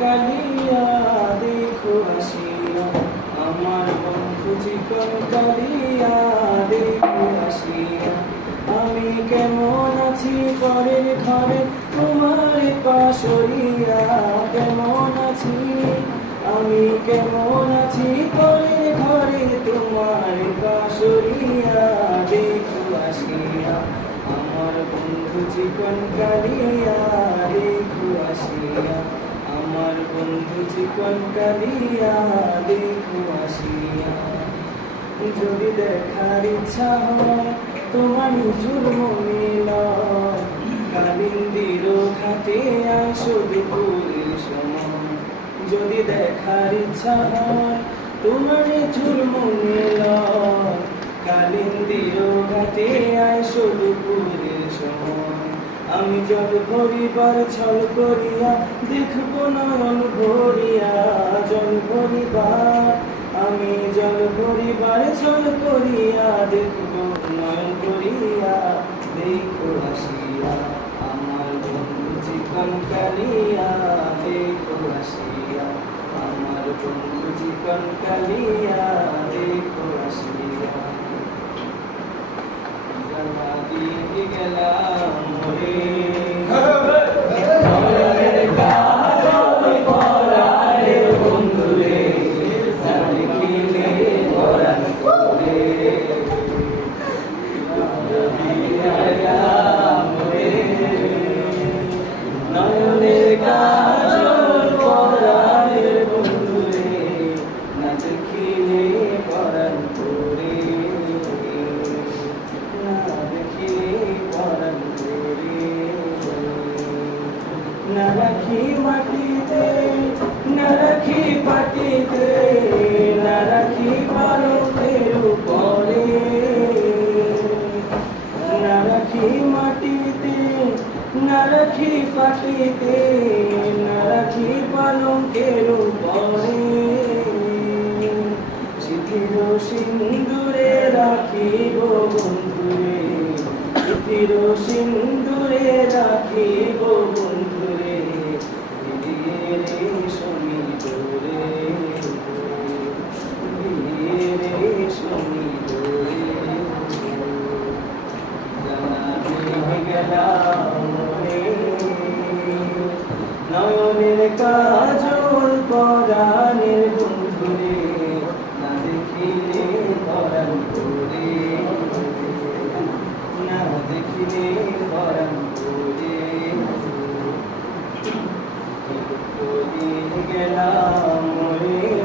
কালিয়া দেখো আসিয়া, আমার বন্ধু চিকন কালিয়া দেখো আসিয়া। আমি কেমন আছি পরের ঘরে তোমার পাশরিয়া, কেমন আছি আমি কেমন আছি পরের ঘরে তোমার পাশরিয়া দেখো আসিয়া, আমার বন্ধু চিকন কালিয়া দেখো আসিয়া, আমার বন্ধু চিকন কালিয়া দেখো আসিয়া। যদি দেখার ইচ্ছা হয় তোমার নিঝুর মনে লয়, কালিন্দির ঘাটে আসো দুপুরের সময়। যদি দেখার ইচ্ছা হয় তোমার নিঝুর মনে লয়, কালিন্দির ঘাটে আসো দুপুরের সময়। আমি জল ভরিবার ছল করিয়া দেখবো নয়ন ভরিয়া, জল ভরিবার আমি জল ভরিবার ছল করিয়া দেখবো নয়ন করিয়া দেখো আসিয়া, আমার বন্ধু চিকন কালিয়া দেখো আসিয়া, আমার বন্ধু চিকন কালিয়া দেখো আসিয়া। গলা দিয়ে গেলাম মোরে নয়নের কাজল পরায়ে বন্ধুরে, না দেখিলে পরাণ করে। গলা দিয়ে গেলাম মোরে নয়নের কাজল পরায়ে বন্ধুরে, না দেখিলে পরাণ করে, না রাখি মাটিতে না রাখি পাটিতে, না রাখি পালকের উপরে, না রাখি মাটিতে না রাখি পাটিতে, না রাখি পালকের উপরে। চিঠির সিন্দুরে রাখিব বন্ধুরে, চিঠির সিন্দুরে রাখিব বন্ধুরে, দিয়ে রে শনি দোরে, দিয়ে রে শনি দোরে। জানাতে গেলাম মোরে নয়নের কাজল পরাণের বন্ধুরে, না দেখিলে পরাণ করে, না দেখিলে পরাণ করে। গেলাম মোরে